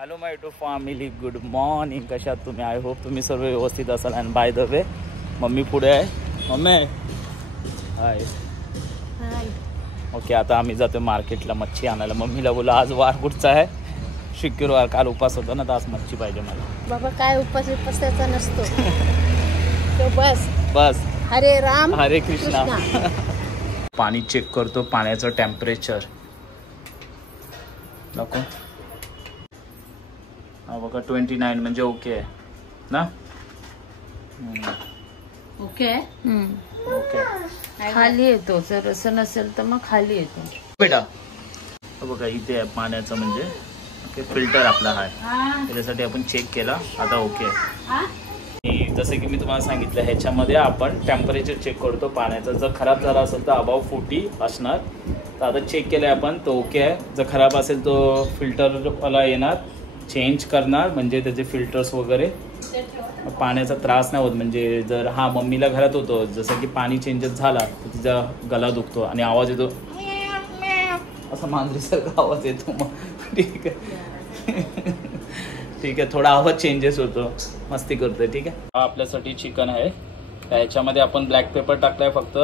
Hello my to family, good morning. कशात तुम्ही? I hope तुम्ही सर्व व्यवस्थित असाल. आणि बाय द वे मम्मी पुढे आहे. मम्मी हाय. ओके, आता आम्ही जातो मार्केटला मच्छी आणायला. मम्मीला बोला आज वार कुठचा आहे? शुक्रवार. काल उपास होता ना, तर आज मच्छी पाहिजे मला. बाबा काय उपास त्याचा नसतो. तो बस बस हरे राम हरे कृष्णा. पाणी चेक करतो, पाण्याचं टेम्परेचर दाखव. हा बघा 29 म्हणजे ओके आहे ना. ओके ओके खाली येतो. जर असं नसेल तर मग खाली येतो बेटा. बघा इथे आहे पाण्याचं म्हणजे ओके. फिल्टर आपला आहे, त्याच्यासाठी आपण चेक केला. आता ओके आहे. जसं की मी तुम्हाला सांगितलं, ह्याच्यामध्ये आपण टेम्परेचर चेक करतो पाण्याचं. जर खराब झाला असेल तर अबाव 40 असणार. तर आता चेक केलं आहे आपण, तो ओके आहे. जर खराब असेल तो फिल्टरवाला येणार, चेंज करणार, म्हणजे त्याचे फिल्टर्स वगैरे. पाण्याचा त्रास नाही होत. म्हणजे जर मम्मीला घरात होतो, जसं की पाणी चेंजेस झाला तर तिचा गला दुखतो आणि आवाज येतो असा मांजरीसारखा आवाज येतो. मग ठीक आहे ठीक आहे, थोडा आवाज चेंजेस होतो. मस्ती करतोय. ठीक आहे. हा आपल्यासाठी चिकन आहे. त्याच्यामध्ये आपण ब्लॅक पेपर टाकलाय, फक्त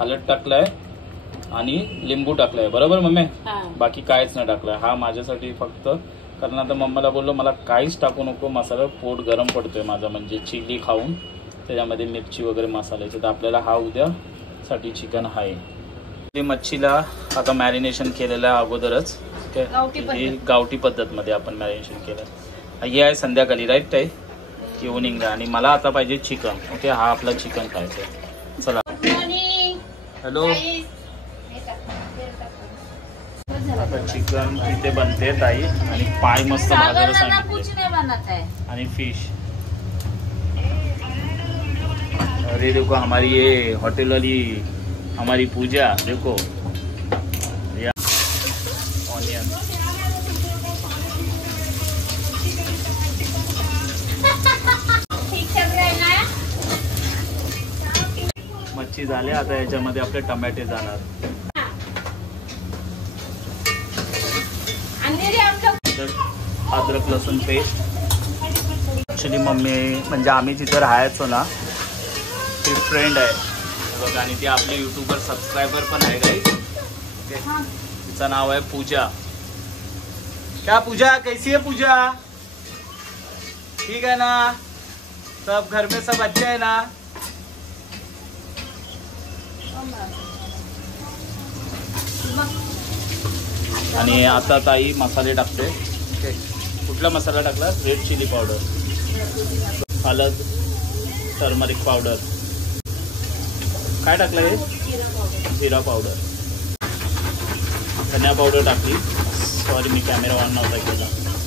हळद टाकलाय आणि लिंबू टाकलाय. बरोबर मम्मी? बाकी काहीच नाही टाकलंय. हा माझ्यासाठी फक्त, कारण आता मम्माला बोललो मला काहीच टाकू नको मसाला, पोट गरम पडतोय माझा, म्हणजे चिली खाऊन त्याच्यामध्ये मिरची वगैरे मसाल्याचे. तर आपल्याला हा उद्यासाठी चिकन आहे. मच्छीला आता मॅरिनेशन केलेलं आहे अगोदरच. गावठी पद्धतमध्ये आपण मॅरिनेशन केलं. हे आहे संध्याकाळी, राईट आहे इव्हनिंगला. आणि मला आता पाहिजे चिकन. ओके, हा आपला चिकन खायचं आहे. चला. हॅलो. आता चिकन तिथे बनते ताई, आणि पाय मस्त भाजायला सांगितले, आणि फिश. अरे देखो हमारी ये होटल वाली हमारी पूजा, देखो ऑनियन. मच्छी झाले. आता याच्यामध्ये आपले टमाटे जाणार. अद्रक लसूण पेस्ट. ॲक्च्युली मम्मी म्हणजे आम्ही जिथं राहायचो ना, ती फ्रेंड आहे बघा, आणि ती आपले यूट्यूबर सबस्क्रायबर पण आहे गाईज. ओके, तिचं नाव आहे पूजा. क्या पूजा, कैसी है पूजा? ठीक है ना? सब घर में सब अच्छे है ना? आणि आता ताई मसाले टाकते. ओके, कुठला मसाला टाकला? रेड चिली पावडर, हळद, टर्मरिक पावडर. काय टाकलं हे? जिरा पावडर, धनिया पावडर टाकली. सॉरी मी कॅमेरा ऑन नव्हता केला.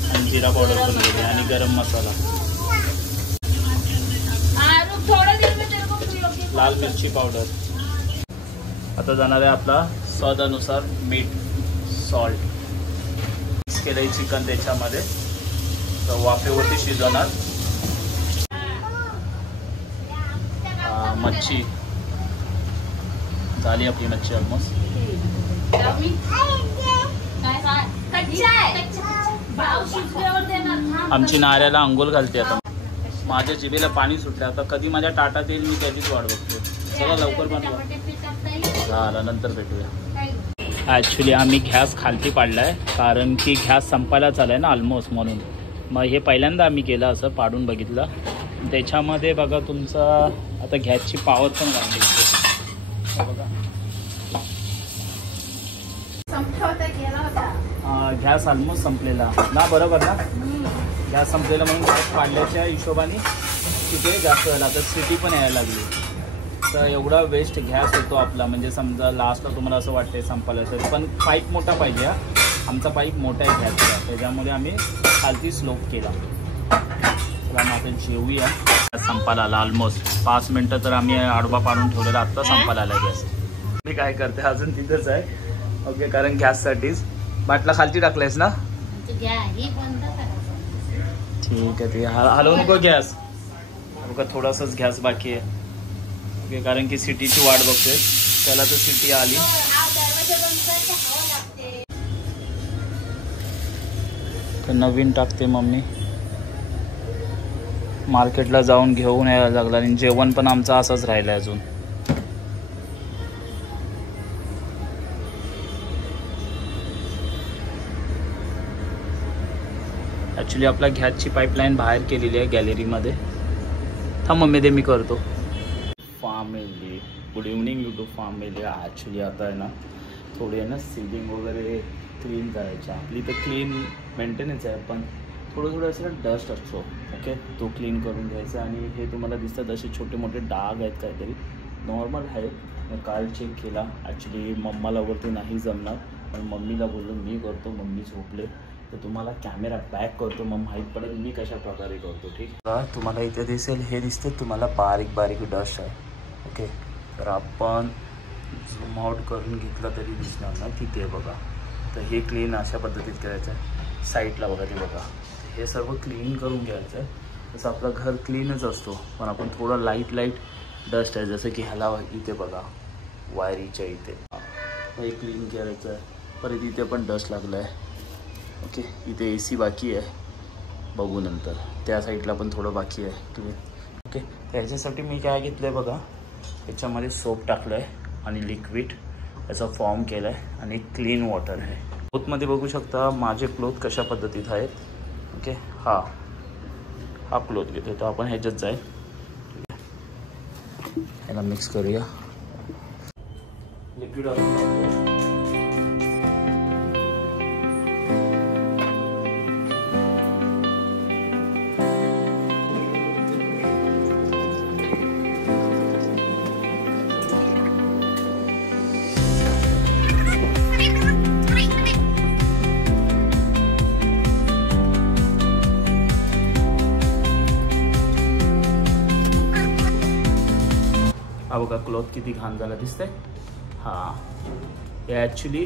आणि जिरा पावडर पण केली, आणि गरम मसाला, लाल मिरची पावडर. आता जाणार आहे आपला स्वादानुसार मीठ, सॉल्ट. मिक्स केलंय चिकन त्याच्यामध्ये, तर वाफेवरती शिजवणार. मच्छी झाली आपली मच्छी ऑलमोस्ट. आमची नाऱ्याला अंघोळ घालते आता. माझ्या जिभेला पाणी सुटलं. आता कधी माझ्या टाटात येईल मी त्याचीच वाट बघतो. चला लवकर बनवा. झालं, नंतर भेटूया. ॲक्च्युली आम्ही गॅस खालती पाडलाय, कारण की गॅस संपायला चालाय ना ऑलमोस्ट, म्हणून. मग हे पहिल्यांदा आम्ही केलं, असं पाडून बघितलं. त्याच्यामध्ये बघा तुमचा आता गॅसची पॉवर पण वाढली बघा. गॅस ऑलमोस्ट संपलेला ना, बरोबर ना? गॅस संपलेला म्हणून गॅस पाडल्याच्या हिशोबाने तिथे जास्त झाला. आता सिटी पण यायला लागली. तर एवढा वेस्ट गॅस होतो आपला, म्हणजे समजा लास्टला तुम्हाला असं वाटतंय संपायला असेल, पण पाईप मोठा पाहिजे. आमचा पाईप मोठा आहे गॅसचा, त्याच्यामुळे आम्ही खालती स्लोप केला. चला मग आता जेवूया. संपायला आला ऑलमोस्ट. 5 मिनटं तर आम्ही आडवा पाडून ठेवलेला, आत्ता संपायला आला गॅस. मी काय करते, अजून तिथंच आहे. ओके, कारण गॅससाठीच. बाटला खालती टाकलायस ना? ठीक आहे. ते हलवू नको गॅस. बघा थोडासाच गॅस बाकी आहे. ओके, कारण की सिटीची वाट बघतोय. त्याला तर सिटी आली. तर नवीन टाकते मम्मी. मार्केटला जाऊन घेऊन यायला लागला आणि जेवण पण आमचं असंच राहिलं अजून. ॲक्च्युली आपल्या गॅसची पाईपलाईन बाहेर केलेली आहे गॅलरीमध्ये. थांब मम्मी ते मी करतो. Family good evening YouTube family. Actually आता आहे ना थोडी आहे ना सीलिंग वगैरे क्लीन करायची. आपली तर क्लीन मेंटेनन्स आहे पण थोडं असं डस्ट असतो. ओके तो क्लीन करून घ्यायचा. आणि हे तुम्हाला दिसतात असे छोटे मोठे डाग आहेत काहीतरी नॉर्मल आहेत. काल चेक केला. ॲक्च्युली मम्माला वरती नाही जमणार पण मम्मीला बोललो मी करतो. मम्मी झोपले तर तुम्हाला कॅमेरा बॅक करतो मग माहीत पडेल मी कशा प्रकारे करतो. ठीक आहे. तुम्हाला इथे दिसेल हे दिसते तुम्हाला बारीक बारीक डस्ट आहे. ओके तर आपण झूम आउट करून घेतला तरी दिसणार ना तिथे बघा. तर हे क्लीन अशा पद्धतीत करायचं आहे. साईडला बघा ते बघा हे सर्व क्लीन करून घ्यायचं आहे. तसं आपलं घर क्लीनच असतो पण आपण थोडं लाईट डस्ट आहे जसं की ह्याला इथे बघा वायरीच्या इथे हे क्लीन करायचं आहे. परत इथे पण डस्ट लागलं आहे. ओके इथे AC बाकी आहे बघू नंतर. त्या साईडला पण थोडं बाकी आहे क्लीन. ओके तर ह्याच्यासाठी मी काय घेतलं आहे बघा याच्यामध्ये सोप टाकलं आहे आणि लिक्विड याचा फॉर्म केला आहे आणि क्लीन वॉटर आहे. क्लोथमध्ये बघू शकता माझे क्लोथ कशा पद्धतीत आहेत. ओके हा क्लोथ घेतो तर आपण ह्याच्यात जाईल याला मिक्स करूया. लिक्विड हा बघा क्लॉथ किती घाण झाला दिसतंय. हां हे ॲक्च्युली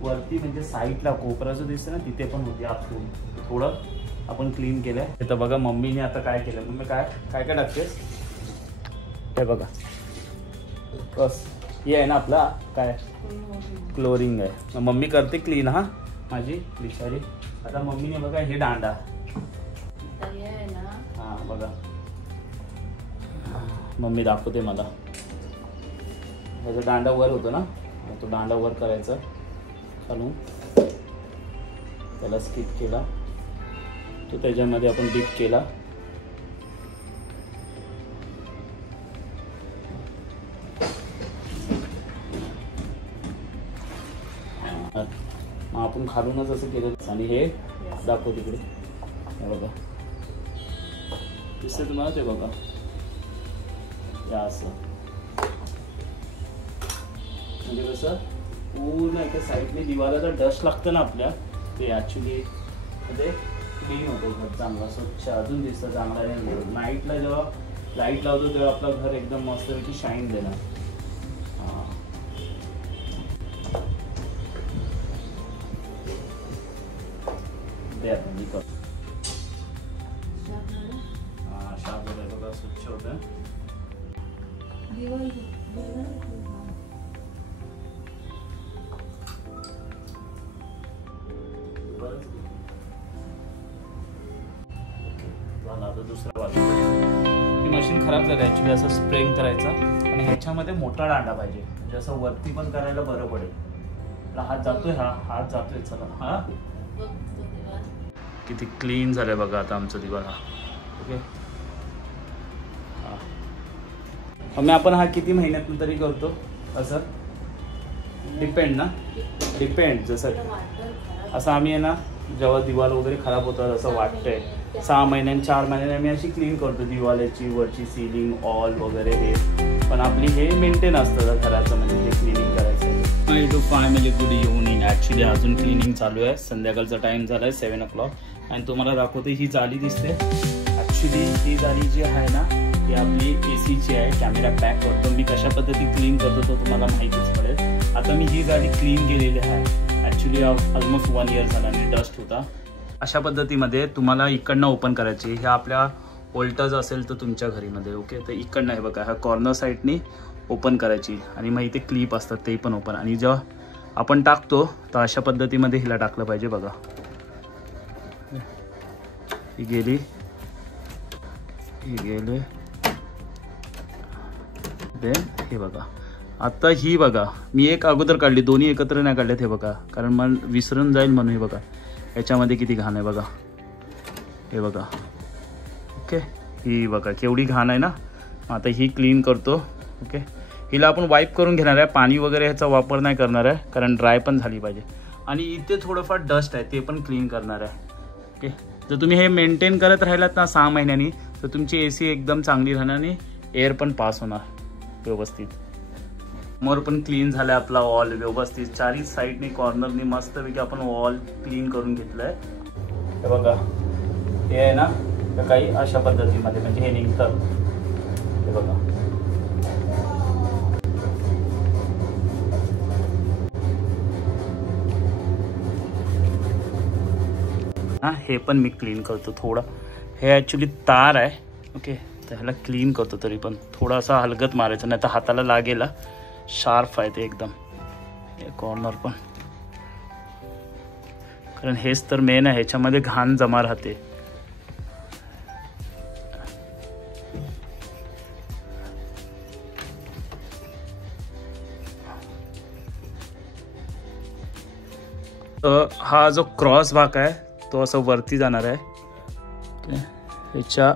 वरती म्हणजे साईडला कोपराचं दिसतं ना तिथे पण होती आतून थोडं आपण क्लीन केलं आहे. तर बघा मम्मीने आता काय केलं. मम्मी काय टाकतेस हे बघा बस हे आहे ना आपला काय क्लोरिंग आहे. मम्मी करते क्लीन. हां माझी बिचारी. आता मम्मीने बघा हे दांडा हां बघा मम्मी दाखवते मला. ह्याचा दांडा वर होतो ना तो दांडा वर करायचा खालून त्याला स्किप केला तो त्याच्यामध्ये आपण डिप केला. मग आपण खालूनच असं केलं आणि हे दाखव तिकडे हे बघा दिसतंय तुम्हाला ते बघा या असं म्हणजे कसं पूर्ण एका साईडने दिवालाचा डस्ट लागतं ना आपल्या ते ॲक्च्युली मध्ये क्लीन होतो घर चांगला स्वच्छ अजून दिसतं चांगला. नाईटला जेव्हा लाईट लावतो तेव्हा आपलं घर एकदम मस्तपैकी शाईन देणार. हां दे आता मी करतो. हां शाब होतं बघा स्वच्छ होतं. दुसरा बाजू ती मशीन खराब झाली ॲक्च्युली. असं स्प्रेइंग करायचा आणि ह्याच्यामध्ये मोठा दांडा पाहिजे म्हणजे असं वरती पण करायला बरं पडेल. हात जातोय हात जातोय. चला हा किती क्लीन झालंय बघा आता आमचं दिवाळ. हा ओके मग आपण हा किती महिन्यातून तरी करतो असं डिपेंड ना डिपेंड. जसं असं आम्ही आहे ना जेव्हा दिवाल वगैरे खराब होतात असं वाटतंय 6 महिन्यांनी 4 महिन्यांनी आम्ही अशी क्लीन करतो दिवाल्याची वरची सीलिंग ऑल वगैरे हे. पण आपली हे मेंटेन असतं घराचं म्हणजे हे क्लिनिंग करायचं. YouTube family good evening. Actually अजून क्लिनिंग चालू आहे. संध्याकाळचा टाईम झाला आहे 7 o'clock आणि तुम्हाला दाखवते ही जाली दिसते. ॲक्च्युली ही जाली जी आहे ना ती आपली ACची आहे. कॅमेरा बॅक करतो मी कशा पद्धती क्लीन करतो तो तुम्हाला माहितीच पडेल. आता मी ही जाली क्लीन केलेली आहे. ॲक्च्युली ऑलमोस्ट 1 year झाला आणि डस्ट होता. अशा पद्धतीमध्ये तुम्हाला इकडनं ओपन करायची. ह्या आपल्या ओल्टर्स असेल तर तुमच्या घरीमध्ये ओके तर इकडनं आहे बघा ह्या कॉर्नर साईडनी ओपन करायची आणि मग इथे क्लिप असतात ते पण ओपन. आणि जेव्हा आपण टाकतो तर अशा पद्धतीमध्ये हिला टाकलं पाहिजे बघा. ही गेली, ही गेले. देन हे बघा, आता ही बघा मी एक अगोदर काढली, दोन्ही एकत्र नाही काढल्यात. हे बघा, कारण मला विसरून जाईल म्हणून. हे बघा याच्यामध्ये किती घाण आहे बघा, हे बघा. ओके, ही बघा केवढी घाण आहे ना. आता ही क्लीन करतो. ओके, हिला आपण वाईप करून घेणार आहे, पाणी वगैरे ह्याचा वापर नाही करणार आहे, कारण ड्राय पण झाली पाहिजे. आणि इथे थोडंफार डस्ट आहे ते पण क्लीन करणार आहे. ओके, जर तुम्ही हे मेंटेन करत राहिलात ना 6 महिन्यांनी, तर तुमची AC एकदम चांगली राहणार आणि एअर पण पास होणार व्यवस्थित. समोर पण क्लीन झालं आहे आपला वॉल व्यवस्थित, चारही साईडने कॉर्नरनी मस्तपैकी आपण वॉल क्लीन करून घेतलं आहे. हे बघा, हे आहे ना तर काही अशा पद्धतीमध्ये म्हणजे हे निघतं. हे बघा, हां हे पण मी क्लीन करतो थोडं. हे ॲक्च्युली तार आहे. ओके, तर ह्याला क्लीन करतो, तरी पण थोडासा हलगत मारायचं, नाही तर हाताला लागेल. शार्प आहे ते एकदम, हे कॉर्नर पण, कारण हेच तर मेन आहे, ह्याच्यामध्ये घाण जमा राहते. हा जो क्रॉस भाग आहे तो असं वरती जाणार आहे. ह्याच्या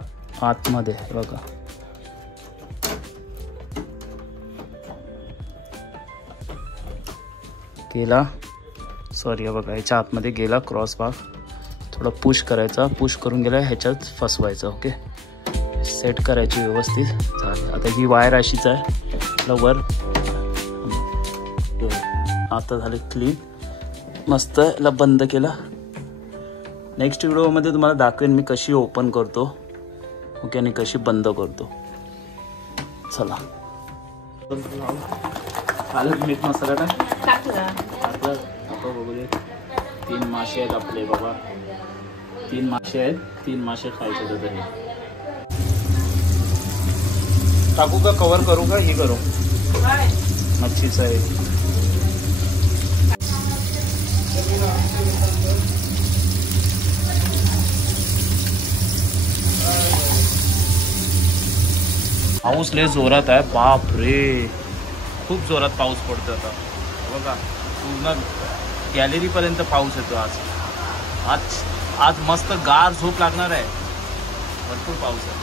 आतमध्ये बघा, गेला, सॉरी बघा ह्याच्या आतमध्ये गेला क्रॉस भाग. थोडा पुश करायचा, पुश करून गेला ह्याच्यात फसवायचं. ओके, सेट करायची व्यवस्थित. झालं. आता ही वायर अशीच आहे वर. आता झाले क्लीन, मस्त. याला बंद केला. नेक्स्ट व्हिडिओमध्ये तुम्हाला दाखवेन मी कशी ओपन करतो. ओके, आणि कशी बंद करतो. चला, आलं मीठ मसाला टाकला. बघूया, 3 मासे आहेत आपले बाबा, 3 मासे आहेत. 3 मासे खायचे तर तरी टाकू का, कवर करू का, ही करू मच्छीचं आहे. पाऊस लय जोरात आहे, बाप रे, खूप जोरात पाऊस पडतो आता. बघा पूर्ण गॅलरीपर्यंत पाऊस येतो. आज आज आज मस्त गार झोप लागणार आहे, भरपूर पाऊस आहे.